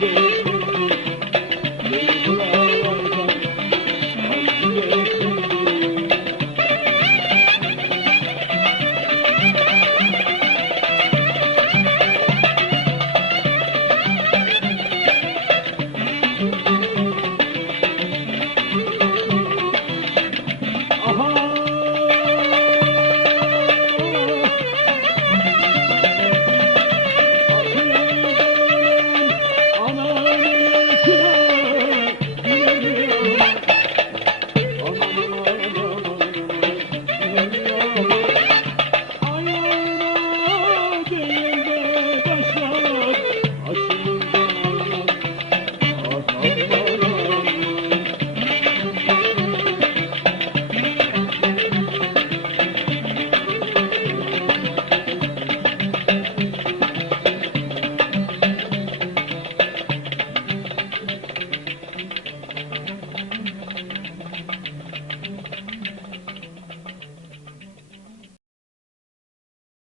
गे